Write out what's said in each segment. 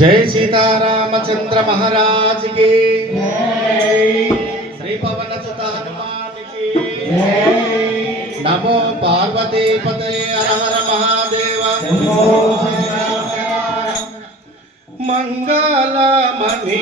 జై సీతారామచంద్ర మహారాజుకి శ్రీ పవన నమో పార్వతీ పతే హర మహాదేవ. మంగళమణి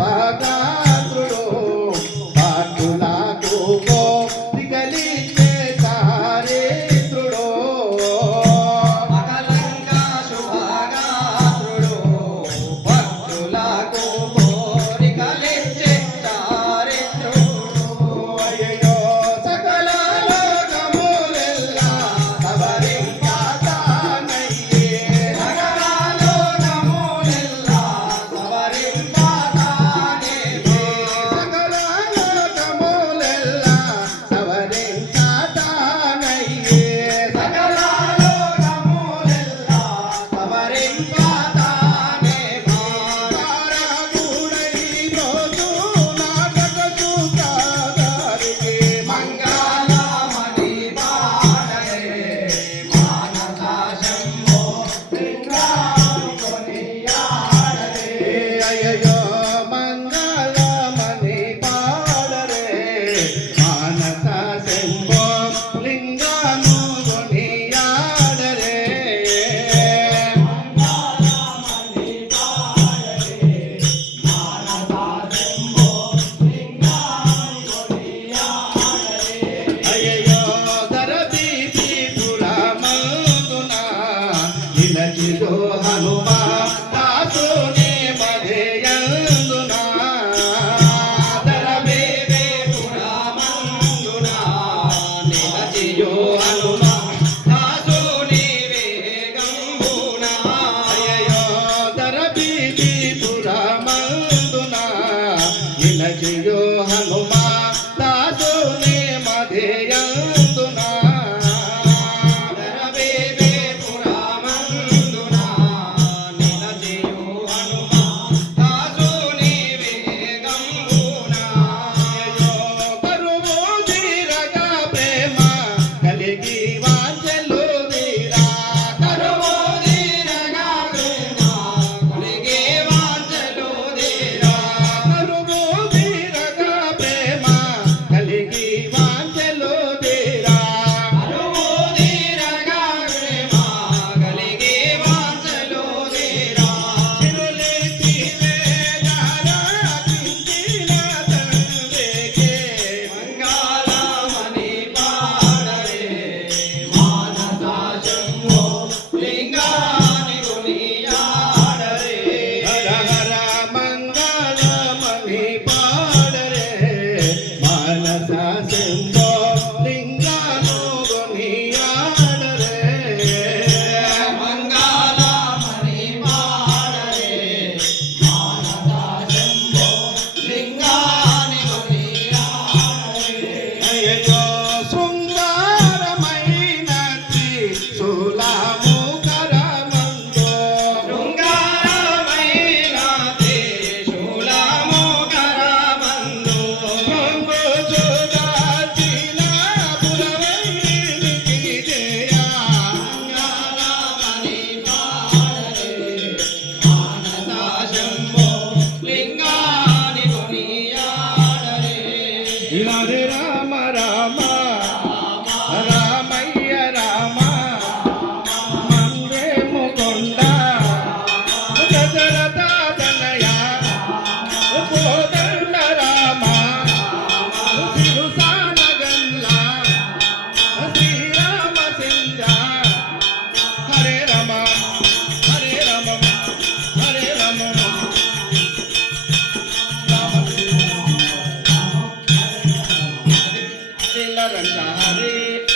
Paga মনে